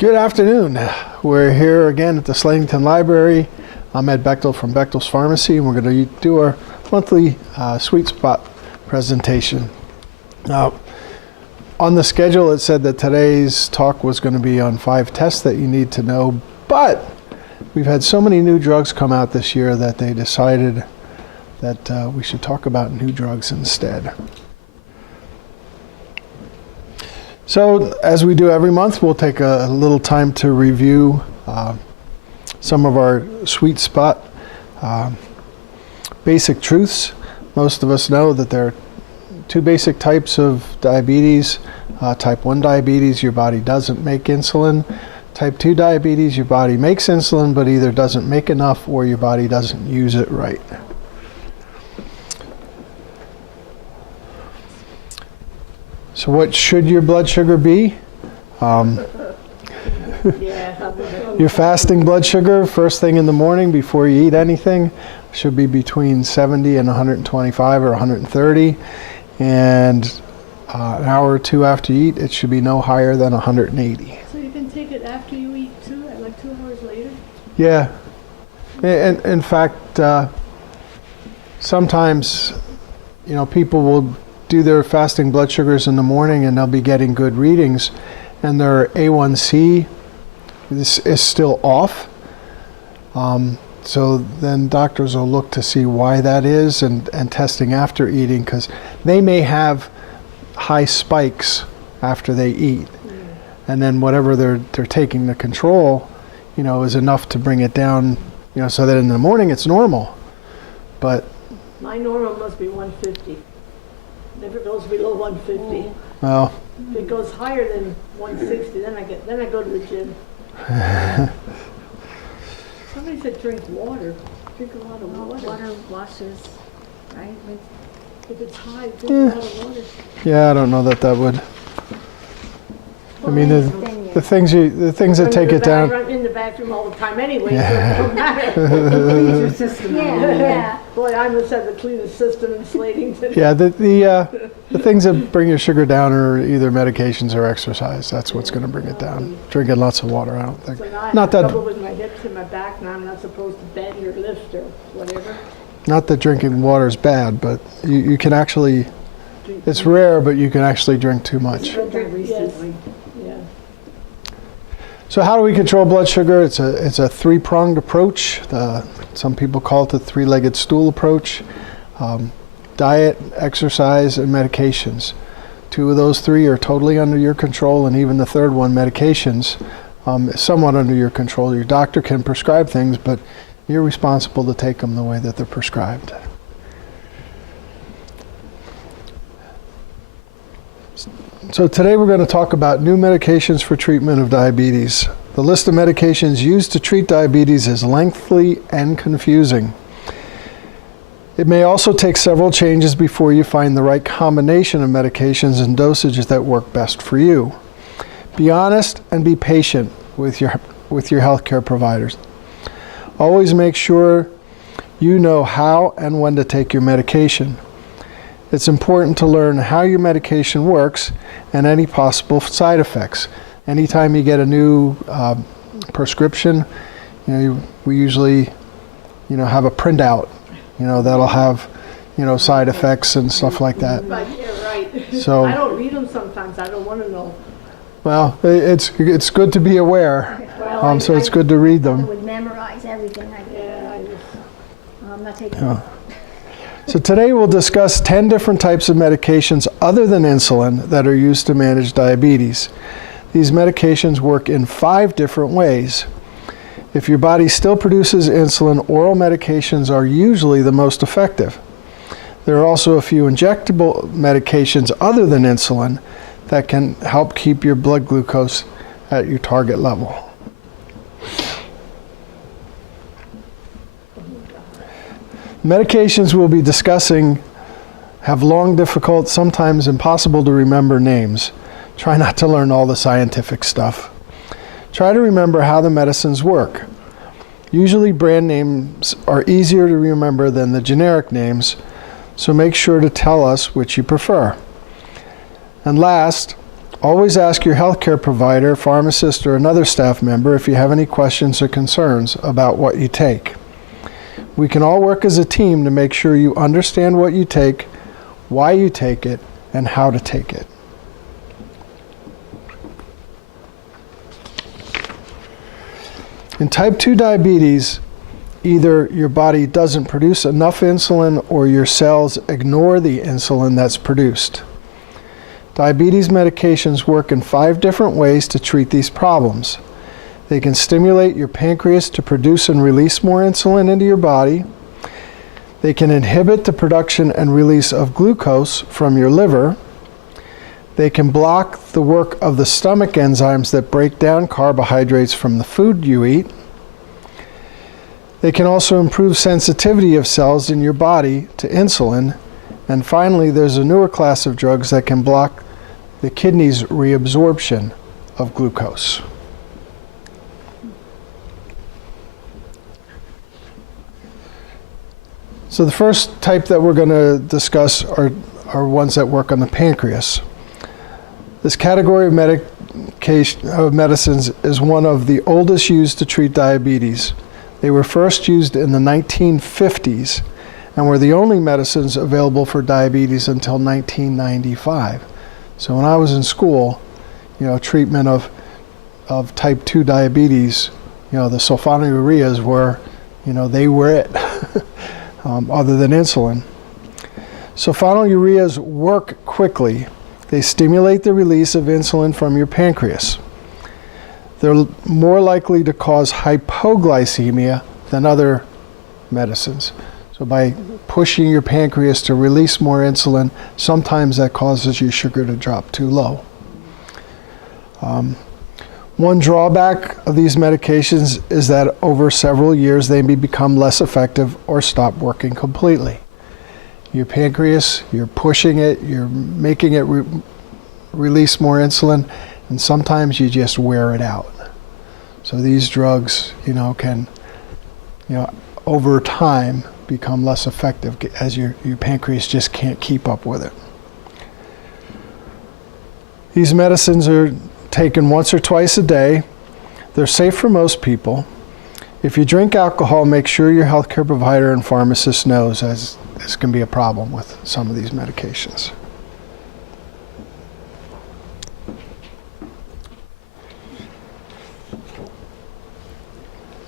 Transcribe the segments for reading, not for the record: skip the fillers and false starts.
Good afternoon. We're here again at the Slatington Library. I'm Ed Bechtel from Bechtel's Pharmacy, and we're going to do our monthly sweet spot presentation. Now, on the schedule it said that today's talk was going to be on 5 tests that you need to know, but we've had so many new drugs come out this year that they decided that we should talk about new drugs instead. So, as we do every month, we'll take a little time to review some of our sweet spot basic truths. Most of us know that there are 2 basic types of diabetes. Type 1 diabetes, your body doesn't make insulin. Type 2 diabetes, your body makes insulin, but either doesn't make enough or your body doesn't use it right. So what should your blood sugar be? Your fasting blood sugar, first thing in the morning before you eat anything, should be between 70 and 125 or 130. And an hour or 2 after you eat, it should be no higher than 180. So you can take it after you eat too, like 2 hours later? Yeah. And in fact, sometimes, people will do their fasting blood sugars in the morning and they'll be getting good readings, and their A1C is still off. So then doctors will look to see why that is and testing after eating, because they may have high spikes after they eat. And then whatever they're taking to control, is enough to bring it down, so that in the morning it's normal. But my normal must be 150. Never goes below 150. Well, if it goes higher than 160, then I go to the gym. Somebody said drink water. Drink a lot of water. Water washes, right? If it's high, drink a lot of water. Yeah, I don't know that would. I mean, the things that take it down. I'm in the bathroom all the time anyway, Yeah. so it don't matter. Cleans your system. Yeah. Boy, I must have the cleanest system in Slatington. Yeah, the things that bring your sugar down are either medications or exercise. That's what's going to bring it down. Drinking lots of water, I don't think. So now I Not have that trouble with my hips and my back, now I'm not supposed to bend or lift or whatever. not that drinking water is bad, but you can actually. It's rare, but you can actually drink too much. Recently. Yeah. So how do we control blood sugar? It's a 3-pronged approach. Some people call it the 3-legged stool approach. Diet, exercise, and medications. 2 of those 3 are totally under your control, and even the third one, medications, is somewhat under your control. Your doctor can prescribe things, but you're responsible to take them the way that they're prescribed. So today we're going to talk about new medications for treatment of diabetes. The list of medications used to treat diabetes is lengthy and confusing. It may also take several changes before you find the right combination of medications and dosages that work best for you. Be honest and be patient with your healthcare providers. Always make sure you know how and when to take your medication. It's important to learn how your medication works and any possible side effects. Anytime you get a new prescription, we usually, have a printout, that'll have, side effects and stuff like that. Right, yeah, right. So I don't read them sometimes. I don't want to know. Well, it's good to be aware. Well, So it's good to read I them. would memorize everything I did. I'm not taking Yeah. So today we'll discuss 10 different types of medications other than insulin that are used to manage diabetes. These medications work in 5 different ways. If your body still produces insulin, oral medications are usually the most effective. There are also a few injectable medications other than insulin that can help keep your blood glucose at your target level. Medications we'll be discussing have long, difficult, sometimes impossible to remember names. Try not to learn all the scientific stuff. Try to remember how the medicines work. Usually brand names are easier to remember than the generic names, so make sure to tell us which you prefer. And last, Always ask your healthcare provider, pharmacist, or another staff member if you have any questions or concerns about what you take. We can all work as a team to make sure you understand what you take, why you take it, and how to take it. In type 2 diabetes, either your body doesn't produce enough insulin or your cells ignore the insulin that's produced. Diabetes medications work in 5 different ways to treat these problems. They can stimulate your pancreas to produce and release more insulin into your body. They can inhibit the production and release of glucose from your liver. They can block the work of the stomach enzymes that break down carbohydrates from the food you eat. They can also improve sensitivity of cells in your body to insulin. And finally, there's a newer class of drugs that can block the kidney's reabsorption of glucose. So the first type that we're going to discuss are ones that work on the pancreas. This category of medicines is one of the oldest used to treat diabetes. They were first used in the 1950s and were the only medicines available for diabetes until 1995. So when I was in school, treatment of type 2 diabetes, the sulfonylureas were, they were it, other than insulin. Sulfonylureas work quickly. They stimulate the release of insulin from your pancreas. They're more likely to cause hypoglycemia than other medicines. So by pushing your pancreas to release more insulin, sometimes that causes your sugar to drop too low. One drawback of these medications is that over several years they may become less effective or stop working completely. Your pancreas, you're pushing it, you're making it release more insulin, and sometimes you just wear it out. So these drugs, can, over time become less effective as your pancreas just can't keep up with it. These medicines are taken once or twice a day. They're safe for most people. If you drink alcohol, make sure your healthcare provider and pharmacist knows, as this can be a problem with some of these medications.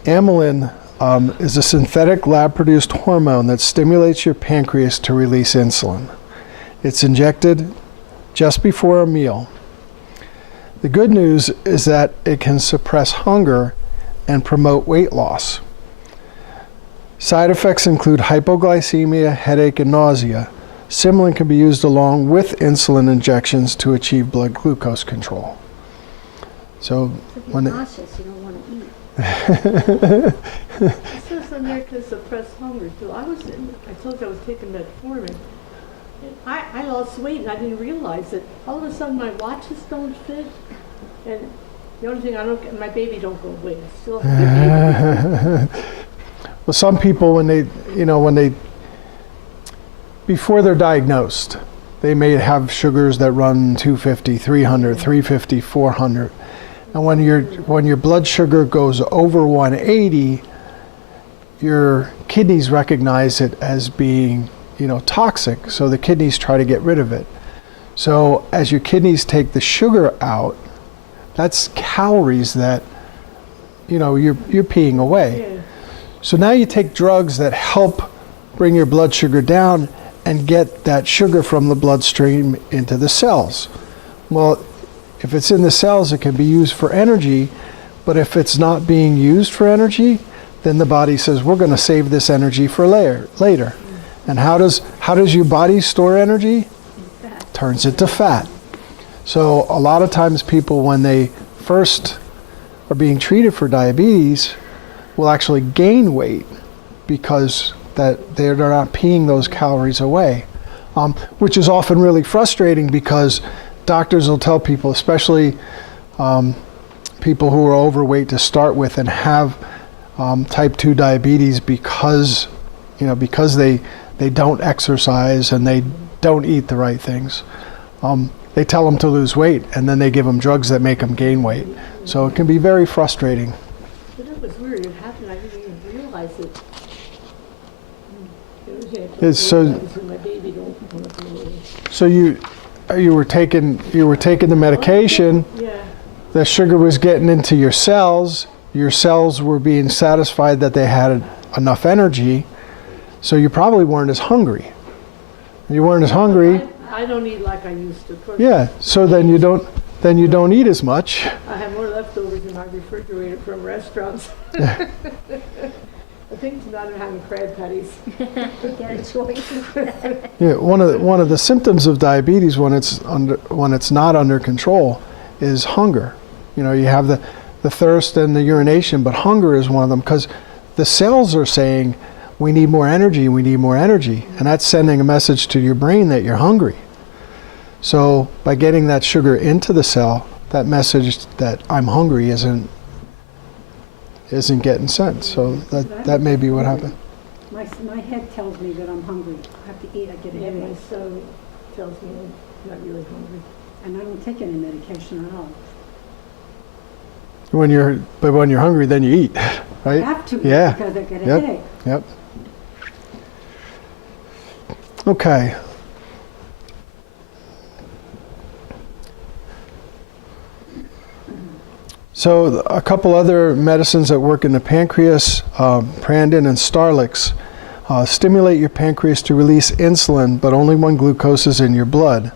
Amylin is a synthetic lab-produced hormone that stimulates your pancreas to release insulin. It's injected just before a meal. The good news is that it can suppress hunger and promote weight loss. Side effects include hypoglycemia, headache, and nausea. Similan can be used along with insulin injections to achieve blood glucose control. So If you're when nauseous, you don't want to eat. It says on there to suppress hunger too. I told you I was taking metformin. And I lost weight and I didn't realize it. All of a sudden my watches don't fit, and the only thing my baby don't go away. I still have to Well, some people, before they're diagnosed, they may have sugars that run 250, 300, 350, 400. And when your blood sugar goes over 180, your kidneys recognize it as being, toxic, so the kidneys try to get rid of it. So as your kidneys take the sugar out, that's calories that, you're peeing away. Yeah. So now you take drugs that help bring your blood sugar down and get that sugar from the bloodstream into the cells. Well, if it's in the cells, it can be used for energy, but if it's not being used for energy, then the body says, we're going to save this energy for later. And how does your body store energy? Fat. Turns it to fat. So a lot of times people, when they first are being treated for diabetes, will actually gain weight because that they're not peeing those calories away, which is often really frustrating because doctors will tell people, especially people who are overweight to start with and have type 2 diabetes because they don't exercise and they don't eat the right things. they tell them to lose weight, and then they give them drugs that make them gain weight. So it can be very frustrating. But it was weird. It happened. I didn't even realize it. It's so- My baby don't want to be away. So you were taking the medication. Yeah. The sugar was getting into your cells. Your cells were being satisfied that they had enough energy, so you probably weren't as hungry. You weren't as hungry. I don't eat like I used to. Of course, Yeah. So then you don't eat as much. I have more leftovers in my refrigerator from restaurants. I think tonight I'm having crab patties. Get a choice. Yeah. One of the symptoms of diabetes when it's not under control is hunger. You know, you have the thirst and the urination, but hunger is one of them because the cells are saying, we need more energy, we need more energy. And that's sending a message to your brain that you're hungry. So by getting that sugar into the cell, that message that I'm hungry isn't getting sent. So that may be what happened. My head tells me that I'm hungry. I have to eat, I get a And my headache. son tells me I'm not really hungry. And I don't take any medication at all. When you're hungry, then you eat, I right? have to Yeah. because I get a Yep. headache. Yep. Okay. So a couple other medicines that work in the pancreas, Prandin and Starlix, stimulate your pancreas to release insulin, but only when glucose is in your blood.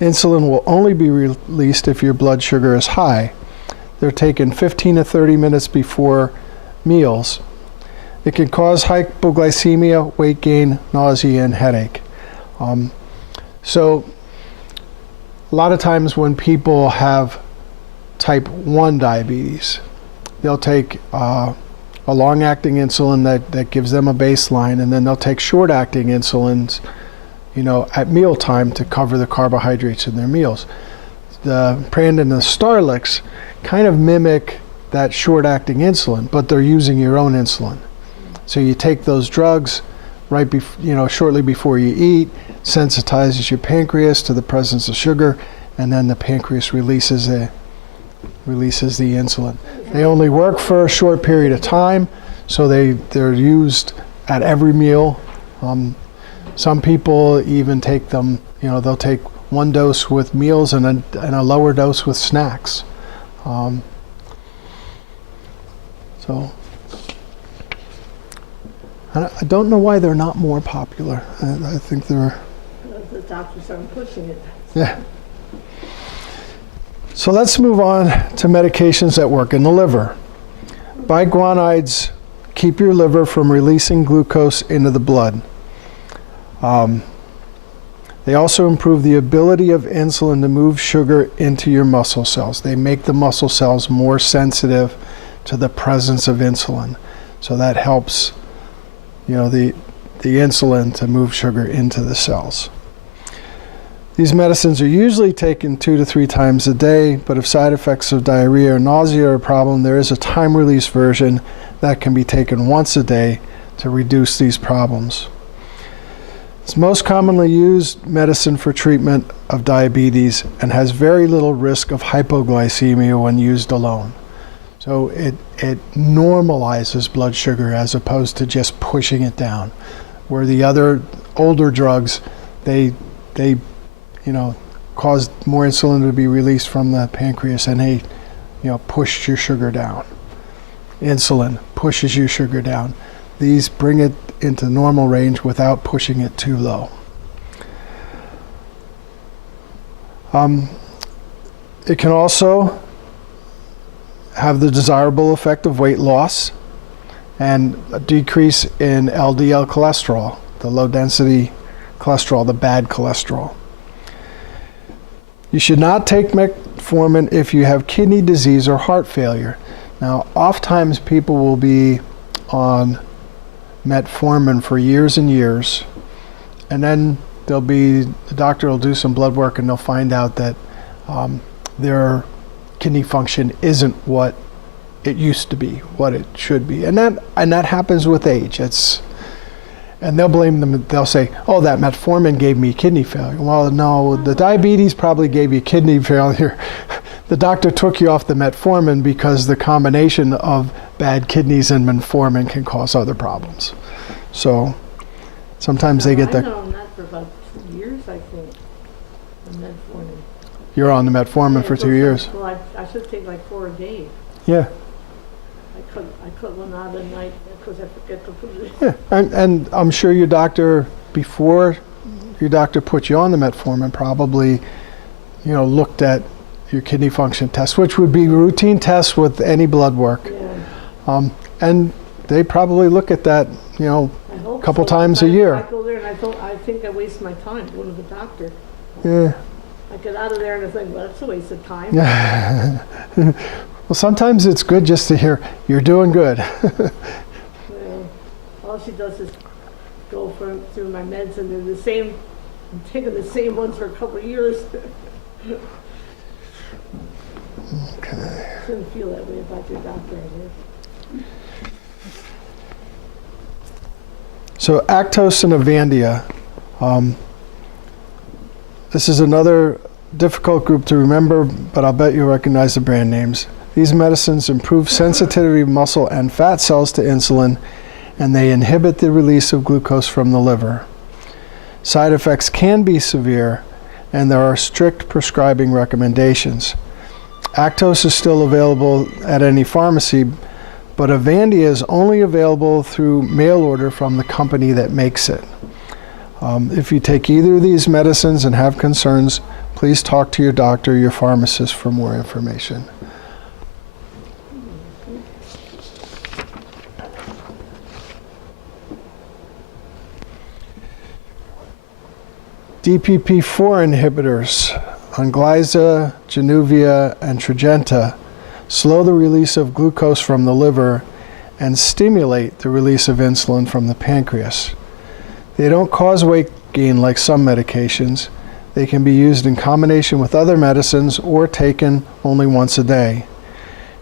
Insulin will only be released if your blood sugar is high. They're taken 15 to 30 minutes before meals. It can cause hypoglycemia, weight gain, nausea, and headache. So a lot of times when people have type 1 diabetes, they'll take a long-acting insulin that gives them a baseline, and then they'll take short-acting insulins, you know, at mealtime to cover the carbohydrates in their meals. The Prandin and the Starlix kind of mimic that short-acting insulin, but they're using your own insulin. So you take those drugs shortly before you eat, sensitizes your pancreas to the presence of sugar, and then the pancreas releases the insulin. They only work for a short period of time, so they're used at every meal. Some people even take them, you know, they'll take one dose with meals and a lower dose with snacks. So I don't know why they're not more popular. I think they're... The doctors aren't pushing it. Yeah. So let's move on to medications that work in the liver. Biguanides keep your liver from releasing glucose into the blood. They also improve the ability of insulin to move sugar into your muscle cells. They make the muscle cells more sensitive to the presence of insulin. So that helps, you know, the insulin to move sugar into the cells. These medicines are usually taken 2 to 3 times a day, but if side effects of diarrhea or nausea are a problem, there is a time-release version that can be taken once a day to reduce these problems. It's most commonly used medicine for treatment of diabetes and has very little risk of hypoglycemia when used alone. So it normalizes blood sugar as opposed to just pushing it down. Where the other older drugs, they cause more insulin to be released from the pancreas and they, push your sugar down. Insulin pushes your sugar down. These bring it into normal range without pushing it too low. It can also have the desirable effect of weight loss and a decrease in LDL cholesterol, the low density cholesterol, the bad cholesterol. You should not take metformin if you have kidney disease or heart failure. Now, oftentimes people will be on metformin for years and years, and then the doctor will do some blood work and they'll find out that their kidney function isn't what it used to be, what it should be, and that happens with age. And they'll blame them. They'll say, "Oh, that metformin gave me kidney failure." Well, no, the diabetes probably gave you kidney failure. The doctor took you off the metformin because the combination of bad kidneys and metformin can cause other problems. So sometimes they get I've the. been on that for about 2 years, I think. The metformin. You're on the metformin Yeah, for it 2 goes years. up- Well, I should take like 4 a day. Yeah, I cut one out at night because I forget to put it. yeah, and I'm sure your doctor, before your doctor put you on the metformin, probably, looked at your kidney function test, which would be routine tests with any blood work. Yeah, And they probably look at that, I hope couple so. times a I year. go there and I think I waste my time going to the doctor. Yeah. I get out of there and I think, well, that's a waste of time. Well, sometimes it's good just to hear, "You're doing good." Well, all she does is go through my meds, and they're the same. I'm taking the same ones for a couple of years. Okay. Shouldn't feel that way about your doctor, I guess. So Actos and Avandia. This is another difficult group to remember, but I'll bet you'll recognize the brand names. These medicines improve sensitivity of muscle and fat cells to insulin, and they inhibit the release of glucose from the liver. Side effects can be severe, and there are strict prescribing recommendations. Actos is still available at any pharmacy, but Avandia is only available through mail order from the company that makes it. If you take either of these medicines and have concerns, please talk to your doctor or your pharmacist for more information. DPP-4 inhibitors, Onglyza, Januvia, and Tradjenta, slow the release of glucose from the liver and stimulate the release of insulin from the pancreas. They don't cause weight gain like some medications. They can be used in combination with other medicines or taken only once a day.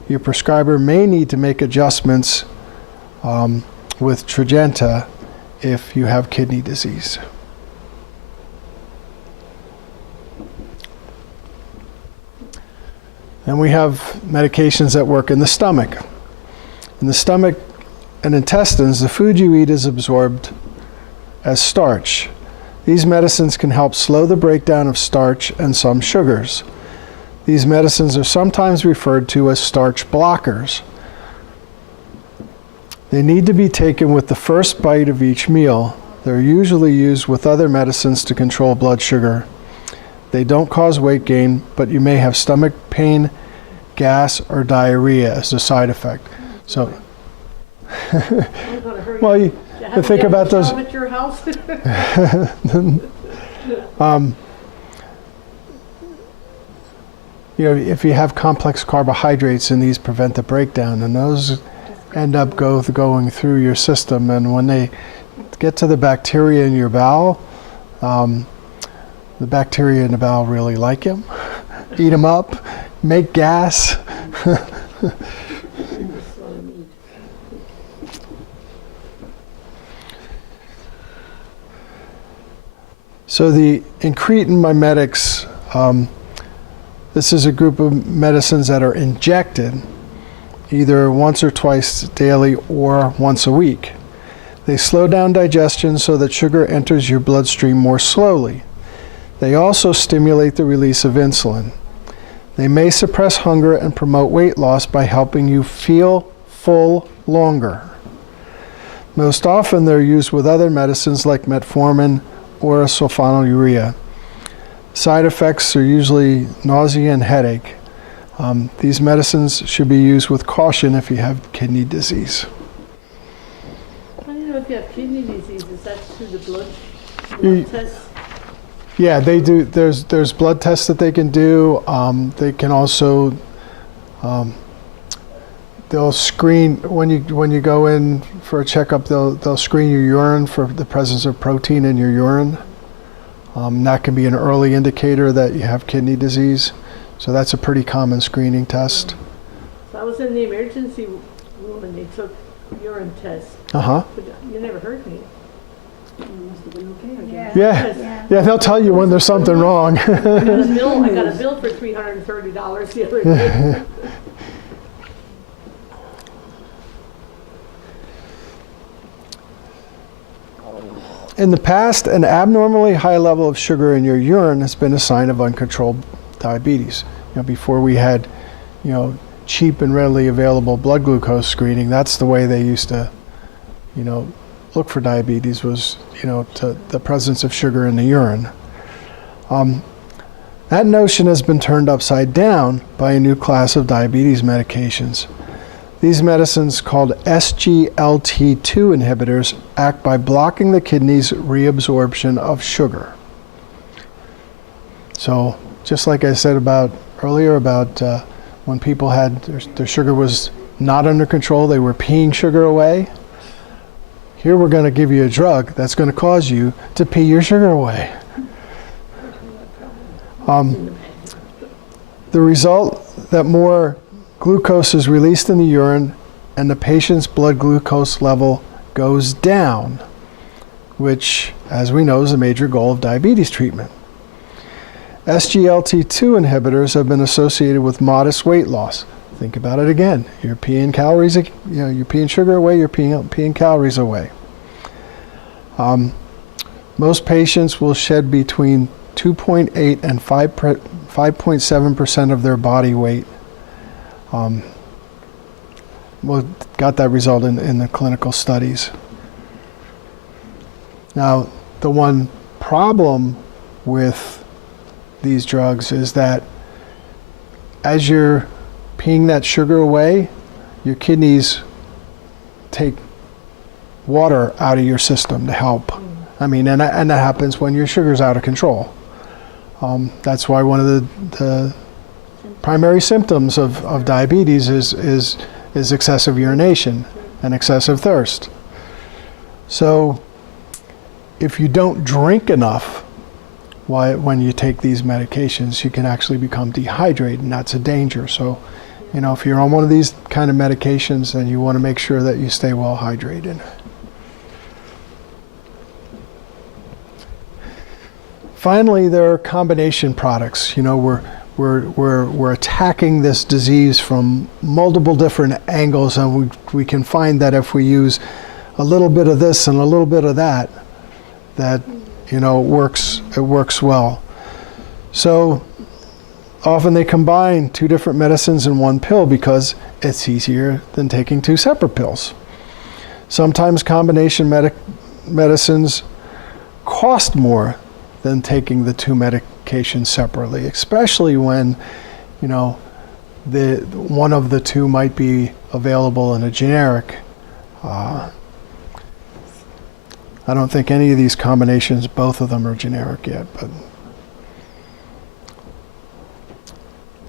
Your prescriber may need to make adjustments with Tradjenta if you have kidney disease. And we have medications that work in the stomach. In the stomach and intestines, the food you eat is absorbed as starch. These medicines can help slow the breakdown of starch and some sugars. These medicines are sometimes referred to as starch blockers. They need to be taken with the first bite of each meal. They're usually used with other medicines to control blood sugar. They don't cause weight gain, but you may have stomach pain, gas, or diarrhea as a side effect. So, I'm gonna hurry well, up. you Have think you about ever those. shown at your house? If you have complex carbohydrates, and these prevent the breakdown, and those end up going through your system, and when they get to the bacteria in your bowel, the bacteria in the bowel really like them, eat them up, make gas. So the incretin mimetics, this is a group of medicines that are injected either once or twice daily or once a week. They slow down digestion so that sugar enters your bloodstream more slowly. They also stimulate the release of insulin. They may suppress hunger and promote weight loss by helping you feel full longer. Most often they're used with other medicines like metformin or sulfonylurea. Side effects are usually nausea and headache. These medicines should be used with caution if you have kidney disease. I don't know if you have kidney disease. Is that through the blood test? Yeah, they do. There's blood tests that they can do. They can also they'll screen when you go in for a checkup. They'll screen your urine for the presence of protein in your urine. That can be an early indicator that you have kidney disease. So that's a pretty common screening test. So I was in the emergency room and they took urine tests. Uh-huh. But you never heard me. It must have been okay, I guess. Yeah, yeah, they'll tell you when there's something wrong. I got a bill for $330 the other day. In the past, an abnormally high level of sugar in your urine has been a sign of uncontrolled diabetes. Before we had, cheap and readily available blood glucose screening, that's the way they used to, look for diabetes was, to the presence of sugar in the urine. That notion has been turned upside down by a new class of diabetes medications. These medicines, called SGLT2 inhibitors, act by blocking the kidney's reabsorption of sugar. So, just like I said earlier about when people had their sugar was not under control, they were peeing sugar away. Here we're going to give you a drug that's going to cause you to pee your sugar away. The result that more glucose is released in the urine and the patient's blood glucose level goes down, which, as we know, is a major goal of diabetes treatment. SGLT2 inhibitors have been associated with modest weight loss. Think about it again. You're peeing calories, you're peeing sugar away, you're peeing calories away. Most patients will shed between 2.8 and 5.7% of their body weight. We got that result in the clinical studies. Now, the one problem with these drugs is that as you're peeing that sugar away, your kidneys take water out of your system to help. I mean, and that happens when your sugar's out of control. That's why one of the primary symptoms of diabetes is excessive urination and excessive thirst. So if you don't drink enough when you take these medications, you can actually become dehydrated, and that's a danger. So, if you're on one of these kind of medications, then you want to make sure that you stay well hydrated. Finally, there are combination products. We're attacking this disease from multiple different angles, and we can find that if we use a little bit of this and a little bit of that it works well. So often they combine two different medicines in one pill because it's easier than taking two separate pills. Sometimes combination medicines cost more than taking the two medications separately, especially when one of the two might be available in a generic. I don't think any of these combinations, both of them are generic yet, but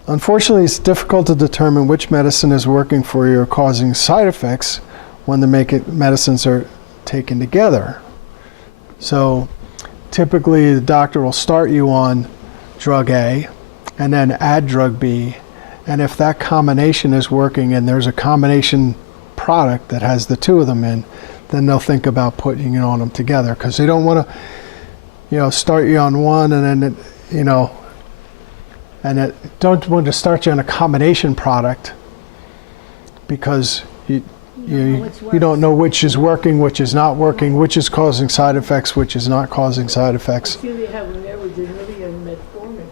unfortunately it's difficult to determine which medicine is working for you or causing side effects when the medicines are taken together. So typically the doctor will start you on drug A and then add drug B, and if that combination is working and there's a combination product that has the two of them in, then they'll think about putting it on them together, because they don't want to, start you on one and then, don't want to start you on a combination product because you don't know which is working, which is not working, which is causing side effects, which is not causing side effects. I see they have Regeneria and metformin.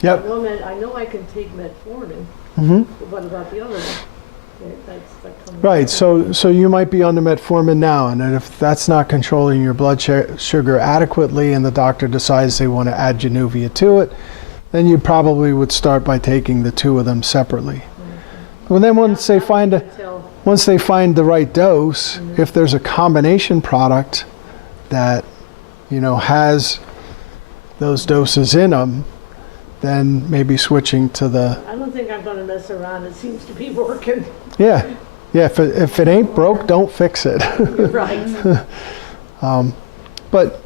Yep. I know I can take metformin. Mm-hmm. What about the other one? Right, so you might be on the metformin now, and then if that's not controlling your blood sugar adequately and the doctor decides they want to add Januvia to it, then you probably would start by taking the two of them separately. Mm-hmm. Well, then once they find the right dose, mm-hmm. if there's a combination product that has those doses in them, then maybe switching to the... I don't think I'm going to mess around. It seems to be working. Yeah. If it ain't broke, don't fix it. Right. But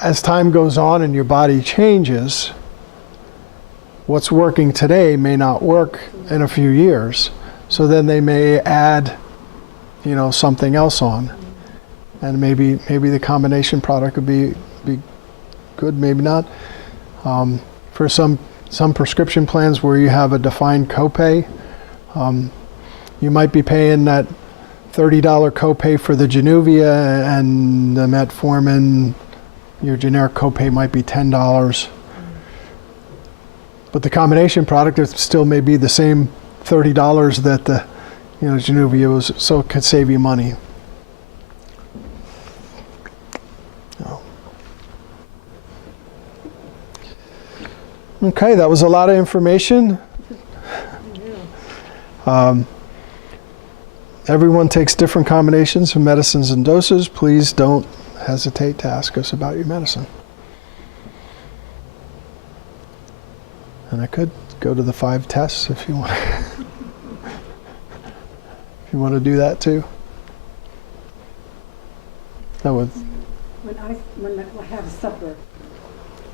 as time goes on and your body changes, what's working today may not work in a few years. So then they may add, something else on. and maybe the combination product would be good, maybe not. For some prescription plans where you have a defined copay, you might be paying that $30 copay for the Januvia, and the metformin, your generic copay might be $10. But the combination product, it still may be the same $30 that the Januvia was, so it could save you money. Oh. Okay, that was a lot of information. Everyone takes different combinations of medicines and doses. Please don't hesitate to ask us about your medicine. And I could go to the 5 tests if you want. If you want to do that too. That would. When I have supper,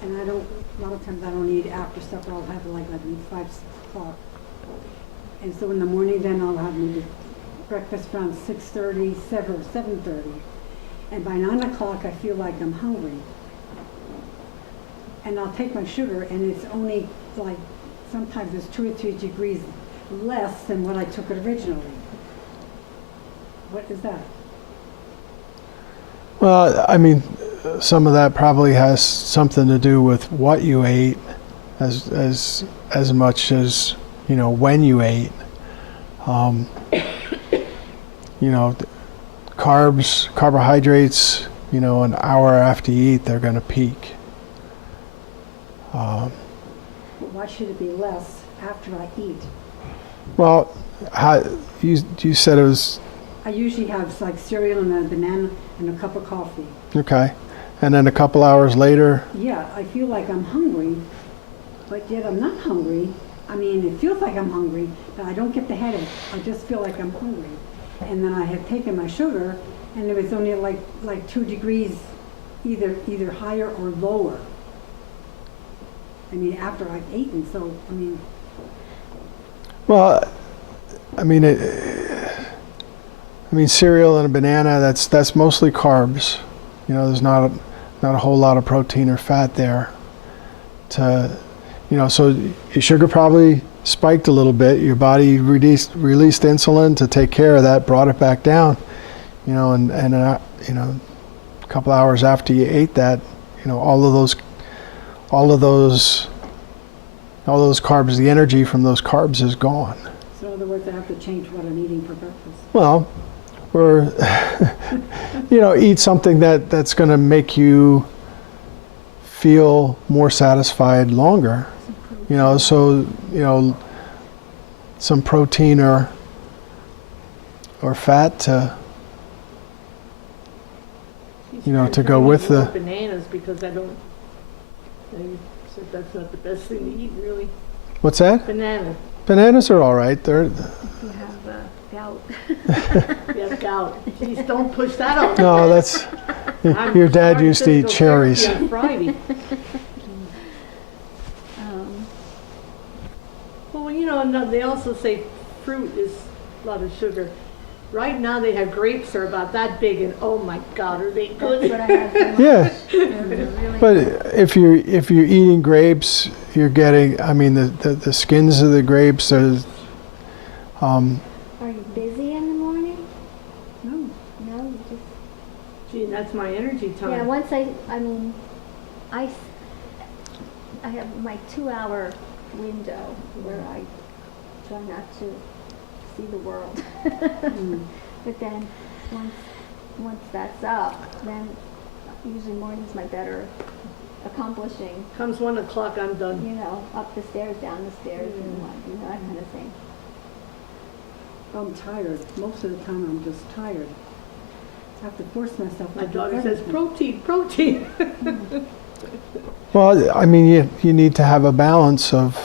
and a lot of times I don't eat after supper, I'll have like 5, 6 o'clock. And so in the morning then I'll have maybe breakfast around 6:30, 7:30. And by 9 o'clock I feel like I'm hungry. And I'll take my sugar, and it's only like, sometimes it's 2 or 3 degrees less than what I took it originally. What is that? Well, I mean, some of that probably has something to do with what you ate, as much as when you ate. Carbohydrates. An hour after you eat, they're going to peak. Why should it be less after I eat? Well, you said it was. I usually have like cereal and a banana and a cup of coffee. Okay. And then a couple hours later? Yeah, I feel like I'm hungry, but yet I'm not hungry. I mean, it feels like I'm hungry, but I don't get the headache. I just feel like I'm hungry. And then I had taken my sugar, and it was only like 2 degrees either higher or lower. I mean, after I've eaten, so, I mean. Well, I mean, cereal and a banana, that's mostly carbs. There's not a whole lot of protein or fat there. So your sugar probably spiked a little bit. Your body released insulin to take care of that, brought it back down. And a couple hours after you ate that, all of those carbs, the energy from those carbs is gone. So in other words, I have to change what I'm eating for breakfast. Well, or eat something that's going to make you feel more satisfied longer. Some protein or fat to to go with the bananas, because they said that's not the best thing to eat, really. What's that? Bananas are all right. They're. If you have gout. You have gout. Jeez, don't push that on. No, that's. Your dad used to eat cherries. On Friday. Well, they also say fruit is a lot of sugar. Right now they have grapes are about that big, and oh my God, are they good? That's what I had for lunch. Yeah. Really But good. if you're eating grapes, you're getting. I mean, the skins of the grapes are. Are you busy in the morning? No. No, you just. Gee, that's my energy time. Yeah, once I have my 2-hour window where I try not to see the world. But then once that's up, then usually morning's my better accomplishing, Comes 1 o'clock, I'm done. up the stairs, down the stairs, and that kind of thing. I'm tired. Most of the time I'm just tired. I have to force myself My to do daughter says, everything. protein. Well, I mean, you need to have a balance of,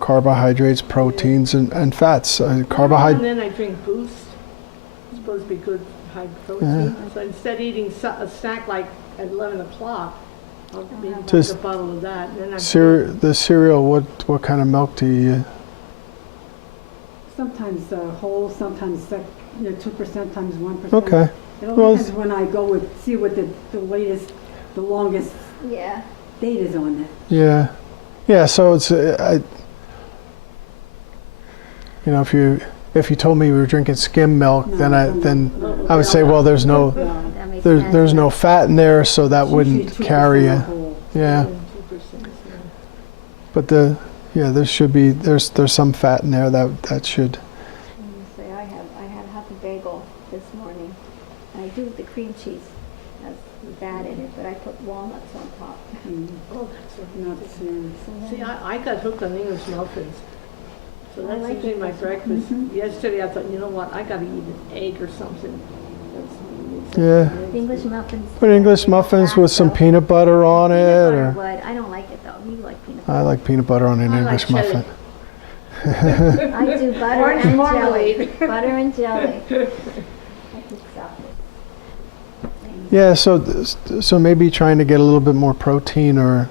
carbohydrates, proteins, and fats. And then I drink Boost. It's supposed to be good, high protein. So instead of eating a snack like at 11 o'clock, I'll maybe drink Just a bottle of that. And then the cereal. What kind of milk do you use? Sometimes whole, sometimes 2% times 1%. Okay. It all Well, depends when I go with, see what the latest, the longest Yeah. date is on it. Yeah, yeah. So it's you know, if you told me we were drinking skim milk, No, then no. I would say, well, there's no That makes sense. there's no fat in there, so that It's usually wouldn't 2% carry you. alcohol. Yeah, 2%, but there should be there's some fat in there that should. Say I had half a bagel this morning. And I do the cream cheese has that in it, but I put walnuts on top. Mm, Oh, that's right. Nuts, yeah. So See, then- I got hooked on English muffins. So I that's like usually my English breakfast. muffins. Yesterday I thought, you know what, I gotta eat an egg or something. Yeah. The English muffins. Put English they don't muffins last, with some though. peanut butter on Peanut it, butter or would. I don't like it though. You like peanut I butter. like peanut butter on an I like English cheddar. muffin. I do butter Orange and marmalade. jelly. Butter and jelly. I can stop it. Yeah, so maybe trying to get a little bit more protein or